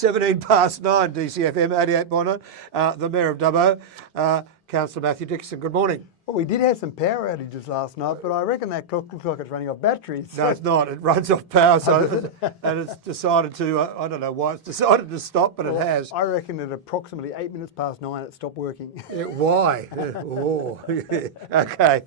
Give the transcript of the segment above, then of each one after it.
17 past 9, DCFM 88.9. The Mayor of Dubbo, Councillor Matthew Dixon. Good morning. Well, we did have some power outages last night, but I reckon that clock looks like it's running off batteries. No, it's not. It runs off power, and it's decided to, I don't know why it's decided to stop, but it has. I reckon at approximately 8 minutes past 9 it stopped working. Why? Oh, okay.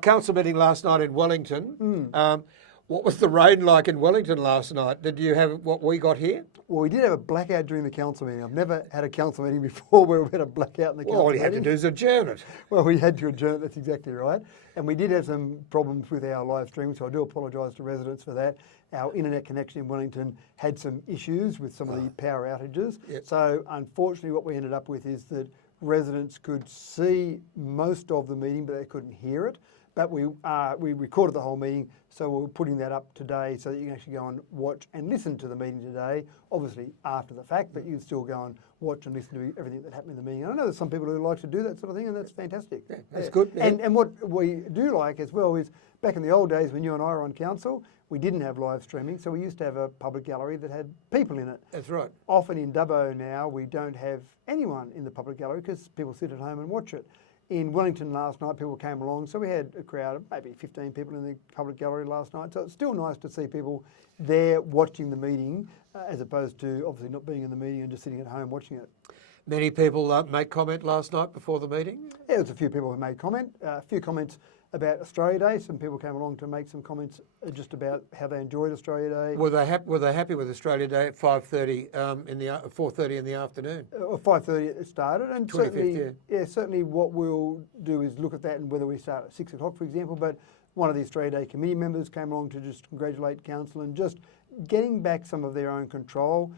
Council meeting last night in Wellington. What was the rain like in Wellington last night? Did you have what we got here? Well, we did have a blackout during the council meeting. I've never had a council meeting before where we had a blackout in the council meeting. All you had to do is adjourn it. Well, we had to adjourn it, that's exactly right. And we did have some problems with our live stream, so I do apologise to residents for that. Our internet connection in Wellington had some issues with some of the power outages. Yep. So unfortunately what we ended up with is that residents could see most of the meeting, but they couldn't hear it. But we recorded the whole meeting, so we're putting that up today so that you can actually go and watch and listen to the meeting today, obviously after the fact, but you can still go and watch and listen to everything that happened in the meeting. And I know there's some people who like to do that sort of thing, and that's fantastic. Yeah, that's good. Yeah. And what we do like as well is, back in the old days when you and I were on council, we didn't have live streaming, so we used to have a public gallery that had people in it. That's right. Often in Dubbo now, we don't have anyone in the public gallery because people sit at home and watch it. In Wellington last night, people came along, so we had a crowd of maybe 15 people in the public gallery last night. So it's still nice to see people there watching the meeting, as opposed to obviously not being in the meeting and just sitting at home watching it. Many people make comment last night before the meeting? Yeah, there was a few people who made comment, a few comments about Australia Day. Some people came along to make some comments just about how they enjoyed Australia Day. Were they happy with Australia Day at 5:30 4:30 in the afternoon? 5:30 it started, and 25th, certainly what we'll do is look at that and whether we start at 6 o'clock, for example. But one of the Australia Day committee members came along to just congratulate council and just getting back some of their own control.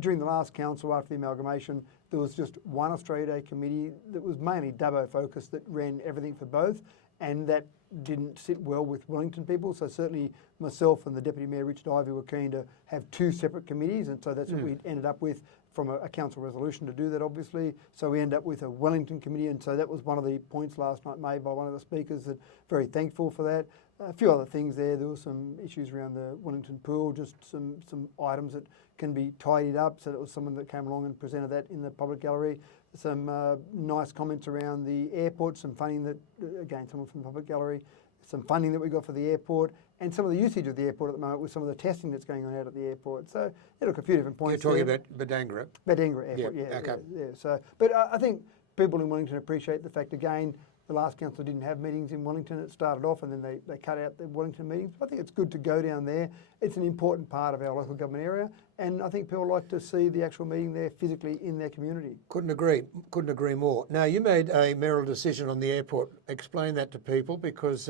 During the last council after the amalgamation, there was just one Australia Day committee that was mainly Dubbo focused that ran everything for both, and that didn't sit well with Wellington people. So certainly myself and the Deputy Mayor Richard Ivey were keen to have two separate committees, and so that's what we ended up with from a council resolution to do that, obviously. So we ended up with a Wellington committee, and so that was one of the points last night made by one of the speakers, that very thankful for that. A few other things there. There were some issues around the Wellington pool, just some items that can be tidied up. So that was someone that came along and presented that in the public gallery. Some nice comments around the airport, some funding that, again, someone from the public gallery, some funding that we got for the airport, and some of the usage of the airport at the moment with some of the testing that's going on out at the airport. So, yeah, look, a few different points. You're talking about Badangra? Badangra Airport, yeah. Okay. Yeah. So, but I think people in Wellington appreciate the fact, again, the last council didn't have meetings in Wellington. It started off and then they cut out the Wellington meetings. I think it's good to go down there. It's an important part of our local government area, and I think people like to see the actual meeting there physically in their community. Couldn't agree more. Now, you made a mayoral decision on the airport. Explain that to people, because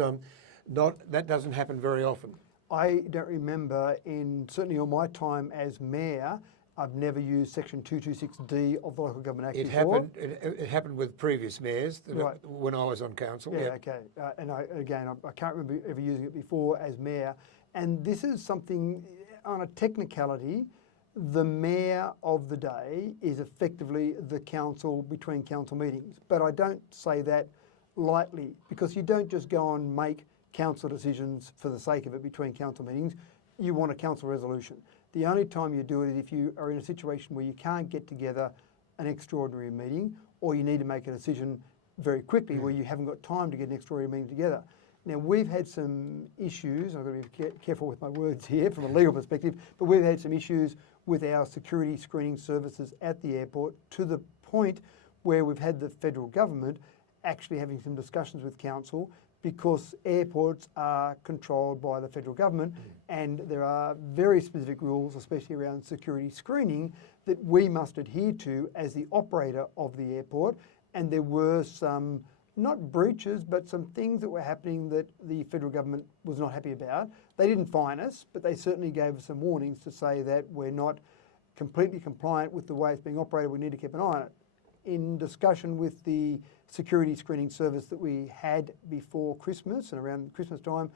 that doesn't happen very often. I don't remember, certainly on my time as mayor, I've never used Section 226D of the Local Government Act before. It happened with previous mayors when I was on council. Yeah, okay. And I can't remember ever using it before as mayor. And this is something, on a technicality, the mayor of the day is effectively the council between council meetings. But I don't say that lightly, because you don't just go and make council decisions for the sake of it between council meetings. You want a council resolution. The only time you do it is if you are in a situation where you can't get together an extraordinary meeting, or you need to make a decision very quickly where you haven't got time to get an extraordinary meeting together. Now, we've had some issues, I've got to be careful with my words here from a legal perspective, but we've had some issues with our security screening services at the airport, to the point where we've had the federal government actually having some discussions with council, because airports are controlled by the federal government, and there are very specific rules, especially around security screening, that we must adhere to as the operator of the airport. And there were some, not breaches, but some things that were happening that the federal government was not happy about. They didn't fine us, but they certainly gave us some warnings to say that we're not completely compliant with the way it's being operated. We need to keep an eye on it. In discussion with the security screening service that we had before Christmas and around Christmas time,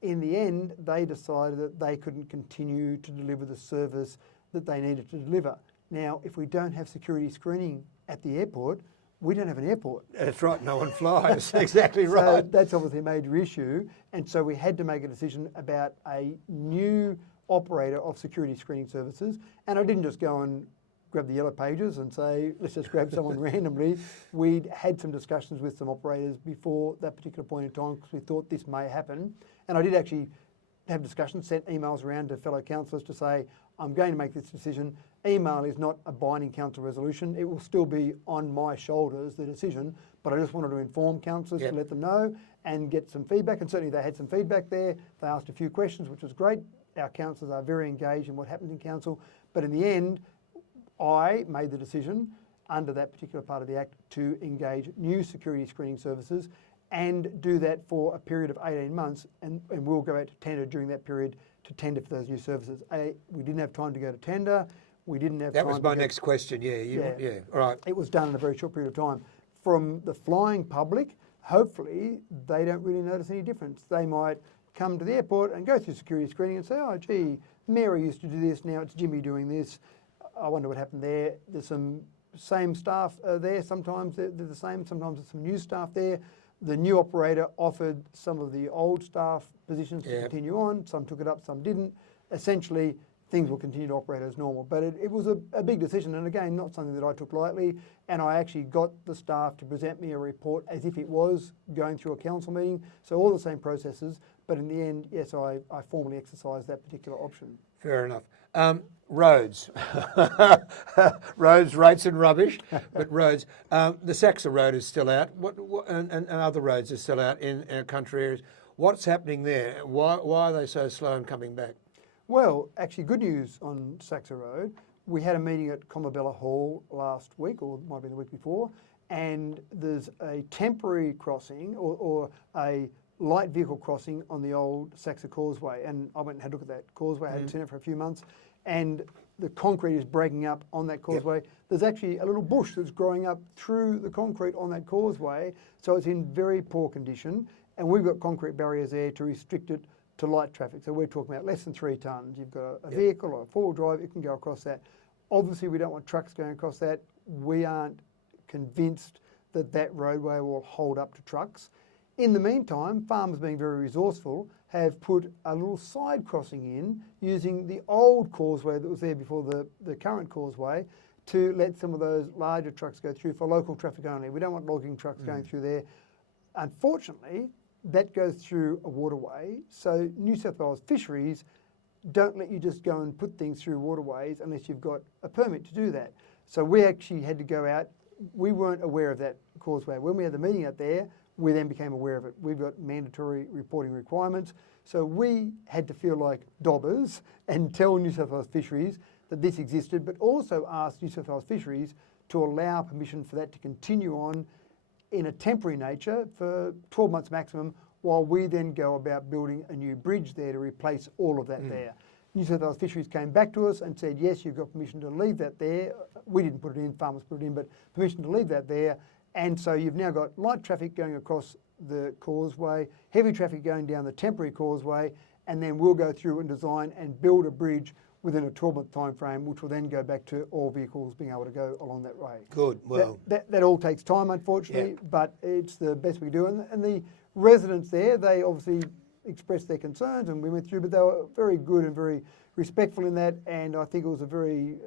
in the end, they decided that they couldn't continue to deliver the service that they needed to deliver. Now, if we don't have security screening at the airport, we don't have an airport. That's right, no one flies. Exactly right. So that's obviously a major issue, and so we had to make a decision about a new operator of security screening services. And I didn't just go and grab the yellow pages and say, let's just grab someone randomly. We'd had some discussions with some operators before that particular point in time because we thought this may happen. And I did actually have discussions, sent emails around to fellow councillors to say, I'm going to make this decision. Email is not a binding council resolution. It will still be on my shoulders, the decision, but I just wanted to inform councillors to let them know and get some feedback. And certainly they had some feedback there. They asked a few questions, which was great. Our councillors are very engaged in what happens in council. But in the end, I made the decision under that particular part of the Act to engage new security screening services and do that for a period of 18 months. And we'll go out to tender during that period to tender for those new services. We didn't have time to go to tender. We didn't have time. That was my next question. Yeah. All right. It was done in a very short period of time. From the flying public, hopefully they don't really notice any difference. They might come to the airport and go through security screening and say, oh, gee, Mary used to do this, now it's Jimmy doing this. I wonder what happened there. There's some same staff there. Sometimes they're the same. Sometimes there's some new staff there. The new operator offered some of the old staff positions to continue on. Some took it up, some didn't. Essentially, things will continue to operate as normal. But it was a big decision, and again, not something that I took lightly. And I actually got the staff to present me a report as if it was going through a council meeting. So all the same processes. But in the end, yes, I formally exercised that particular option. Fair enough. Roads. Roads, rates and rubbish, but roads. The Saxa Road is still out, and other roads are still out in our country areas. What's happening there? Why are they so slow in coming back? Well, actually good news on Saxa Road. We had a meeting at Comabella Hall last week, or it might have been the week before, and there's a temporary crossing or a light vehicle crossing on the old Saxa Causeway. And I went and had a look at that causeway. I hadn't seen it for a few months. And the concrete is breaking up on that causeway. There's actually a little bush that's growing up through the concrete on that causeway. So it's in very poor condition. And we've got concrete barriers there to restrict it to light traffic. So we're talking about less than 3 tonnes. You've got a vehicle or a 4-wheel drive, it can go across that. Obviously, we don't want trucks going across that. We aren't convinced that that roadway will hold up to trucks. In the meantime, farmers, being very resourceful, have put a little side crossing in using the old causeway that was there before the current causeway to let some of those larger trucks go through for local traffic only. We don't want logging trucks going through there. Unfortunately, that goes through a waterway, so New South Wales Fisheries don't let you just go and put things through waterways unless you've got a permit to do that. So we actually had to go out. We weren't aware of that causeway. When we had the meeting out there, we then became aware of it. We've got mandatory reporting requirements. So we had to feel like dobbers and tell New South Wales Fisheries that this existed, but also ask New South Wales Fisheries to allow permission for that to continue on in a temporary nature for 12 months maximum, while we then go about building a new bridge there to replace all of that there. New South Wales Fisheries came back to us and said, yes, you've got permission to leave that there. We didn't put it in, farmers put it in, but permission to leave that there. And so you've now got light traffic going across the causeway, heavy traffic going down the temporary causeway, and then we'll go through and design and build a bridge within a 12-month time frame, which will then go back to all vehicles being able to go along that way. Good. Well, that all takes time, unfortunately, but it's the best we can do. And the residents there, they obviously expressed their concerns, and we went through, but they were very good and very respectful in that, and I think it was a very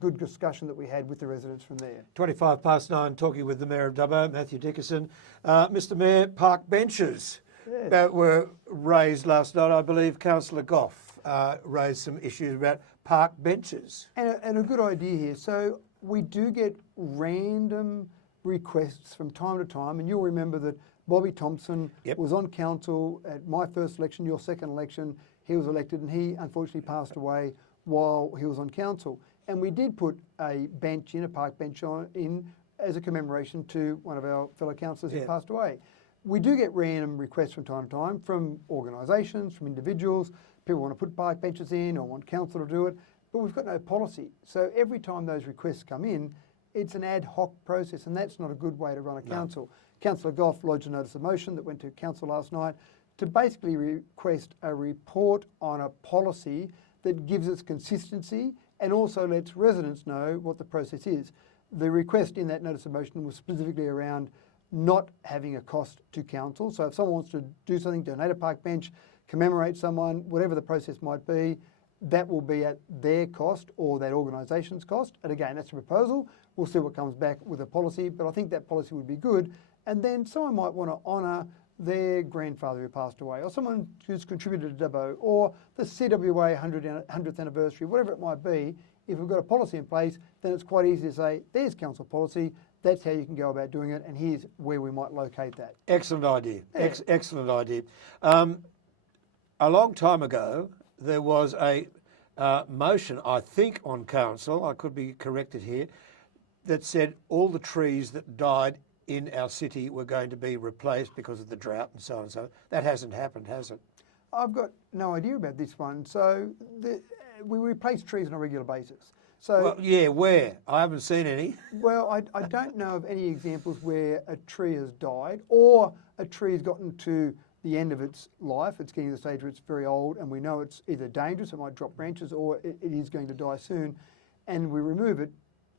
good discussion that we had with the residents from there. 9:25, talking with the Mayor of Dubbo, Matthew Dickerson. Mr Mayor, park benches were raised last night. I believe Councillor Goff raised some issues about park benches. And a good idea here. So we do get random requests from time to time, and you'll remember that Bobby Thompson was on council at my first election, your second election. He was elected and he unfortunately passed away while he was on council. And we did put a bench in, a park bench in as a commemoration to one of our fellow councillors who passed away. We do get random requests from time to time from organisations, from individuals. People want to put park benches in or want council to do it, but we've got no policy. So every time those requests come in, it's an ad hoc process, and that's not a good way to run a council. Councillor Goff lodged a notice of motion that went to council last night to basically request a report on a policy that gives us consistency and also lets residents know what the process is. The request in that notice of motion was specifically around not having a cost to council. So if someone wants to do something, donate a park bench, commemorate someone, whatever the process might be, that will be at their cost or that organisation's cost. And again, that's a proposal. We'll see what comes back with a policy, but I think that policy would be good. And then someone might want to honour their grandfather who passed away, or someone who's contributed to Dubbo, or the CWA 100th anniversary, whatever it might be. If we've got a policy in place, then it's quite easy to say, there's council policy, that's how you can go about doing it, and here's where we might locate that. Excellent idea. Yeah. Excellent idea. A long time ago, there was a motion, I think, on council, I could be corrected here, that said all the trees that died in our city were going to be replaced because of the drought and so on and so on. That hasn't happened, has it? I've got no idea about this one. So we replace trees on a regular basis. So, Well, yeah, where? I haven't seen any. well, I don't know of any examples where a tree has died or a tree has gotten to the end of its life. It's getting to the stage where it's very old and we know it's either dangerous, it might drop branches, or it is going to die soon, and we remove it.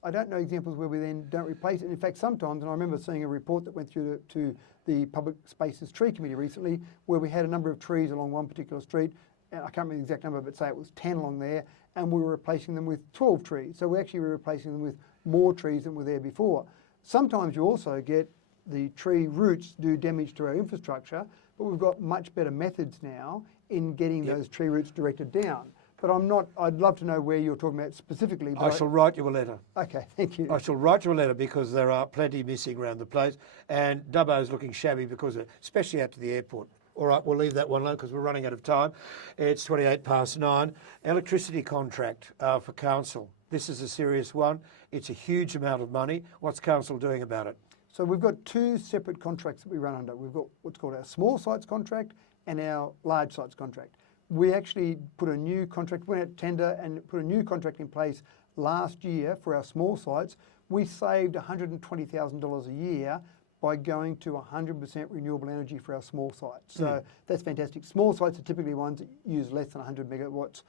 I don't know examples where we then don't replace it. In fact, sometimes, and I remember seeing a report that went through to the Public Spaces Tree Committee recently, where we had a number of trees along one particular street, and I can't remember the exact number, but say it was 10 along there, and we were replacing them with 12 trees. So we actually were replacing them with more trees than were there before. Sometimes you also get the tree roots do damage to our infrastructure, but we've got much better methods now in getting those tree roots directed down. But I'd love to know where you're talking about specifically. I shall write you a letter. Okay, thank you. I shall write you a letter because there are plenty missing around the place, and Dubbo's looking shabby because especially out to the airport. All right, we'll leave that one alone because we're running out of time. It's 9:28. Electricity contract for council. This is a serious one. It's a huge amount of money. What's council doing about it? So we've got two separate contracts that we run under. We've got what's called our small sites contract and our large sites contract. We actually put a new contract, went out to tender and put a new contract in place last year for our small sites. We saved $120,000 a year by going to 100% renewable energy for our small sites. So that's fantastic. Small sites are typically ones that use less than 100 megawatt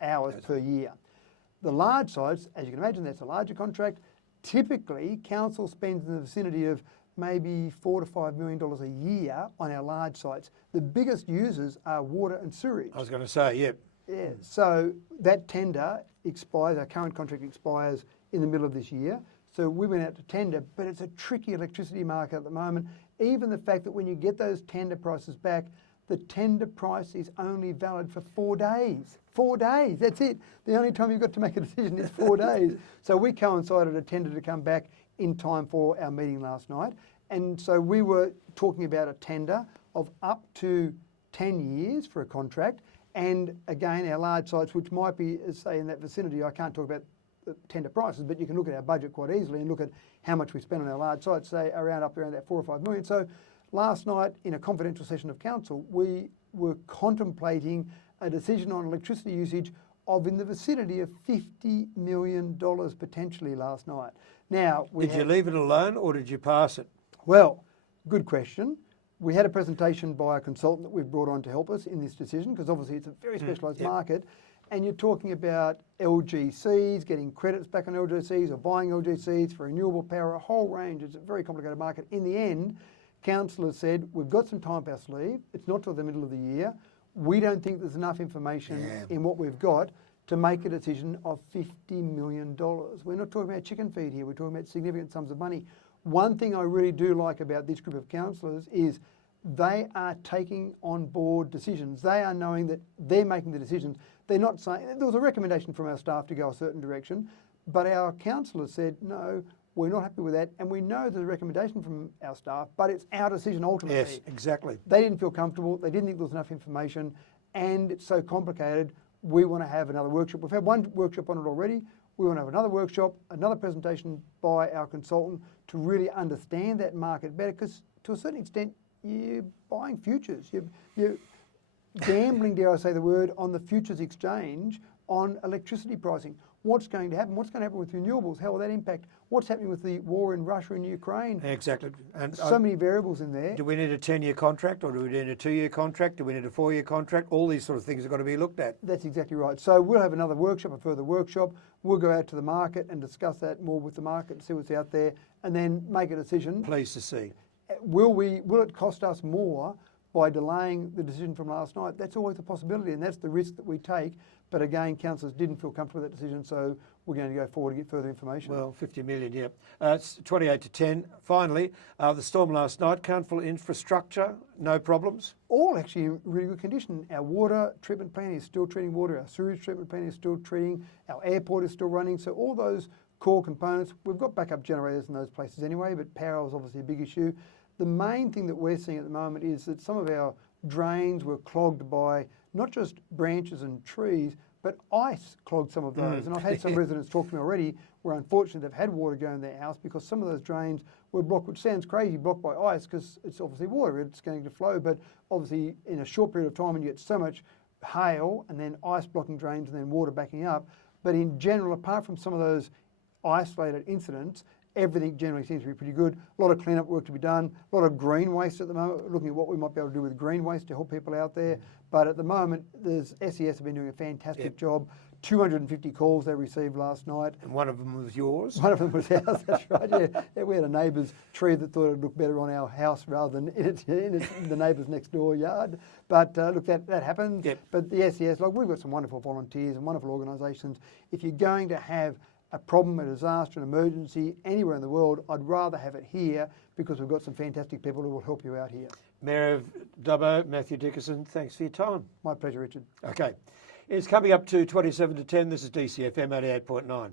hours per year. The large sites, as you can imagine, that's a larger contract. Typically, council spends in the vicinity of maybe $4 to $5 million a year on our large sites. The biggest users are water and sewerage. I was going to say, yeah. Yeah, so that tender expires, our current contract expires in the middle of this year. So we went out to tender, but it's a tricky electricity market at the moment. Even the fact that when you get those tender prices back, the tender price is only valid for 4 days. 4 days, that's it. The only time you've got to make a decision is 4 days. So we coincided a tender to come back in time for our meeting last night. And so we were talking about a tender of up to 10 years for a contract. And again, our large sites, which might be, say, in that vicinity, I can't talk about the tender prices, but you can look at our budget quite easily and look at how much we spend on our large sites, say up around that 4 or 5 million. So last night, in a confidential session of council, we were contemplating a decision on electricity usage of in the vicinity of $50 million potentially last night. Now, Did you leave it alone or did you pass it? Well, good question. We had a presentation by a consultant that we've brought on to help us in this decision, because obviously it's a very specialised market. And you're talking about LGCs, getting credits back on LGCs or buying LGCs for renewable power, a whole range. It's a very complicated market. In the end, councillors said, we've got some time up our sleeve. It's not till the middle of the year. We don't think there's enough information in what we've got to make a decision of $50 million. We're not talking about chicken feed here. We're talking about significant sums of money. One thing I really do like about this group of councillors is they are taking on board decisions. They are knowing that they're making the decisions. They're not saying, there was a recommendation from our staff to go a certain direction, but our councillors said, no, we're not happy with that. And we know there's a recommendation from our staff, but it's our decision ultimately. Yes, exactly. They didn't feel comfortable. They didn't think there was enough information, and it's so complicated. We want to have another workshop. We've had one workshop on it already. We want to have another workshop, another presentation by our consultant to really understand that market better, because to a certain extent, you're buying futures. You're gambling, dare I say the word, on the futures exchange on electricity pricing. What's going to happen? What's going to happen with renewables? How will that impact? What's happening with the war in Russia and Ukraine? Exactly. And so many variables in there. Do we need a 10-year contract, or do we need a 2-year contract? Do we need a 4-year contract? All these sort of things have got to be looked at. That's exactly right. So we'll have another workshop, a further workshop. We'll go out to the market and discuss that more with the market and see what's out there, and then make a decision. Pleased to see. Will it cost us more by delaying the decision from last night. That's always a possibility, and that's the risk that we take. But again, councillors didn't feel comfortable with that decision, so we're going to go forward to get further information. Well, 50 million, yeah. It's 28 to 10. Finally, the storm last night, council infrastructure, no problems? All actually in really good condition. Our water treatment plant is still treating water, our sewage treatment plant is still treating, our airport is still running, so all those core components, we've got backup generators in those places anyway, but power is obviously a big issue. The main thing that we're seeing at the moment is that some of our drains were clogged by not just branches and trees, but ice clogged some of those. And I've had some residents talk to me already where unfortunately they've had water go in their house because some of those drains were blocked, which sounds crazy, blocked by ice because it's obviously water, it's going to flow. But obviously in a short period of time when you get so much hail and then ice blocking drains and then water backing up. But in general, apart from some of those isolated incidents, everything generally seems to be pretty good. A lot of cleanup work to be done, a lot of green waste at the moment. We're looking at what we might be able to do with green waste to help people out there. But at the moment, SES have been doing a fantastic job. 250 calls they received last night. And one of them was yours? One of them was ours, that's right, yeah. We had a neighbour's tree that thought it would look better on our house rather than in the neighbour's next door yard. But look, that happens. Yep. But the SES, like we've got some wonderful volunteers and wonderful organisations. If you're going to have a problem, a disaster, an emergency anywhere in the world, I'd rather have it here because we've got some fantastic people who will help you out here. Mayor of Dubbo, Matthew Dickerson, thanks for your time. My pleasure, Richard. Okay. It's coming up to 27 to 10. This is DCFM 88.9.